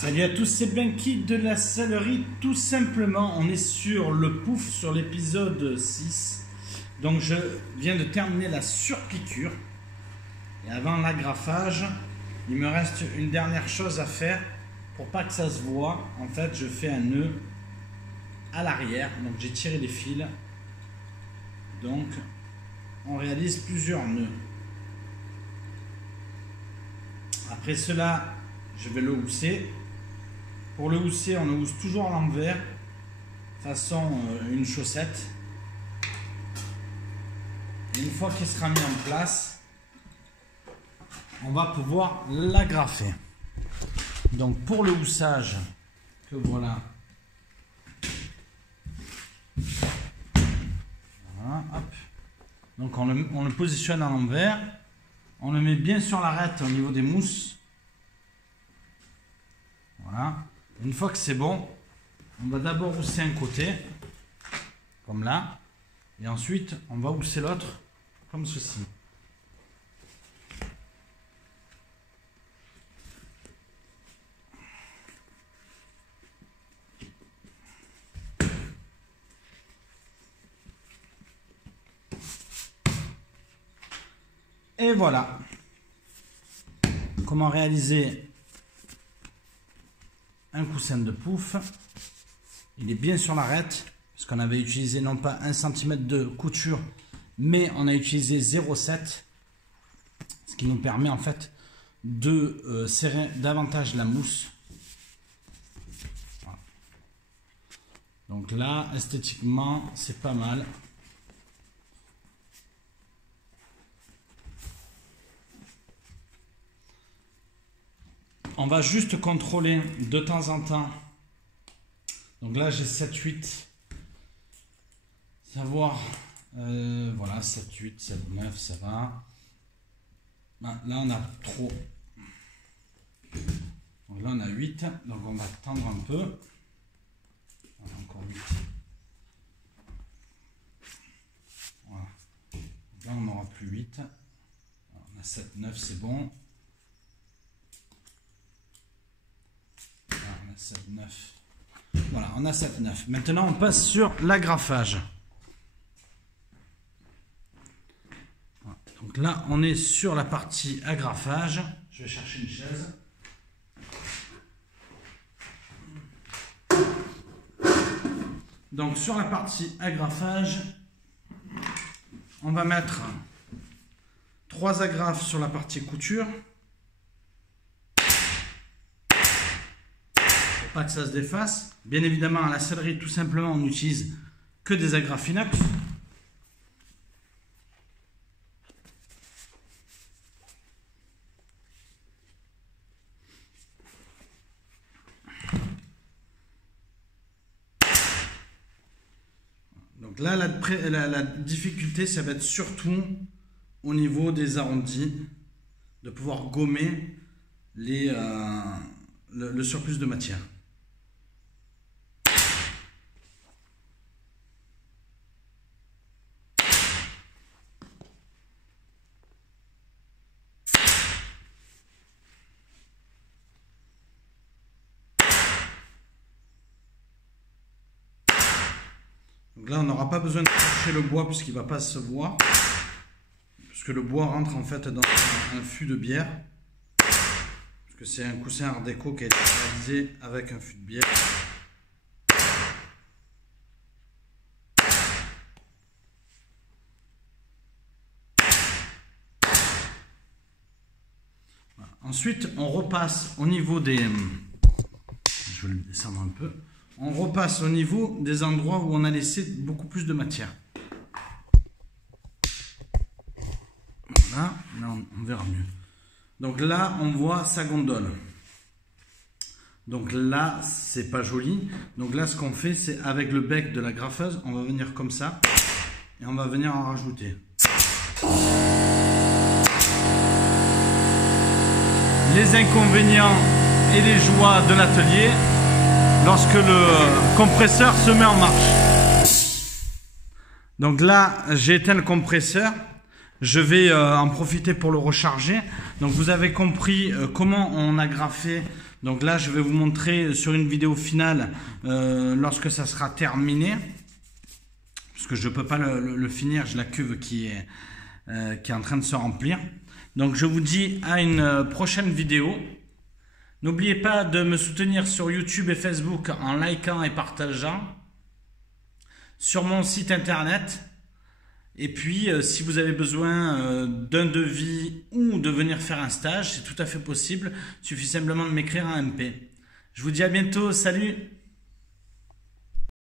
Salut à tous, c'est Blanky de la Sellerie. Tout simplement, on est sur le pouf, sur l'épisode 6. Donc je viens de terminer la surpiqûre. Et avant l'agrafage, il me reste une dernière chose à faire pour pas que ça se voit. En fait, je fais un nœud à l'arrière. Donc j'ai tiré les fils. Donc on réalise plusieurs nœuds. Après cela, je vais le housser. Pour le housser, on le housse toujours à l'envers, façon une chaussette. Et une fois qu'il sera mis en place, on va pouvoir l'agrafer. Donc pour le houssage, que voilà. Voilà, hop. Donc on le positionne à l'envers. On le met bien sur l'arête au niveau des mousses. Voilà. Une fois que c'est bon, on va d'abord housser un côté, comme là. Et ensuite, on va housser l'autre, comme ceci. Et voilà. Comment réaliser un coussin de pouf. Il est bien sur l'arête, parce qu'on avait utilisé non pas 1 cm de couture, mais on a utilisé 0,7, ce qui nous permet en fait de serrer davantage la mousse. Voilà. Donc là, esthétiquement, c'est pas mal. On va juste contrôler de temps en temps. Donc là, j'ai 7, 8. Savoir, voilà, 7, 8, 7, 9, ça va. Là, on a trop. Donc là, on a 8. Donc on va tendre un peu. Voilà, encore 8. Voilà. Là, on n'aura plus 8. On a 7, 9, c'est bon. 7, 9. Voilà, on a 7, 9. Maintenant, on passe sur l'agrafage. Voilà. Donc là, on est sur la partie agrafage. Je vais chercher une chaise. Donc sur la partie agrafage, on va mettre 3 agrafes sur la partie couture. Pas que ça se défasse. Bien évidemment, à la sellerie, tout simplement, on n'utilise que des agrafes inox. Donc là, la difficulté, ça va être surtout au niveau des arrondis, de pouvoir gommer le surplus de matière. Donc là, on n'aura pas besoin de toucher le bois puisqu'il ne va pas se voir. Puisque le bois rentre en fait dans un fût de bière. Parce que c'est un coussin art déco qui a été réalisé avec un fût de bière. Voilà. Ensuite, on repasse au niveau des... Je vais le descendre un peu. On repasse au niveau des endroits où on a laissé beaucoup plus de matière. Voilà, là on verra mieux. Donc là, on voit sa gondole. Donc là, c'est pas joli. Donc là, ce qu'on fait, c'est avec le bec de la graffeuse, on va venir comme ça et on va venir en rajouter. Les inconvénients et les joies de l'atelier lorsque le compresseur se met en marche. Donc là, j'ai éteint le compresseur. Je vais en profiter pour le recharger. Donc vous avez compris comment on a graffé Donc là, je vais vous montrer sur une vidéo finale lorsque ça sera terminé. Parce que je ne peux pas le finir, j'ai la cuve qui est en train de se remplir. Donc je vous dis à une prochaine vidéo. N'oubliez pas de me soutenir sur YouTube et Facebook en likant et partageant. Sur mon site internet. Et puis, si vous avez besoin d'un devis ou de venir faire un stage, c'est tout à fait possible. Il suffit simplement de m'écrire un MP. Je vous dis à bientôt. Salut!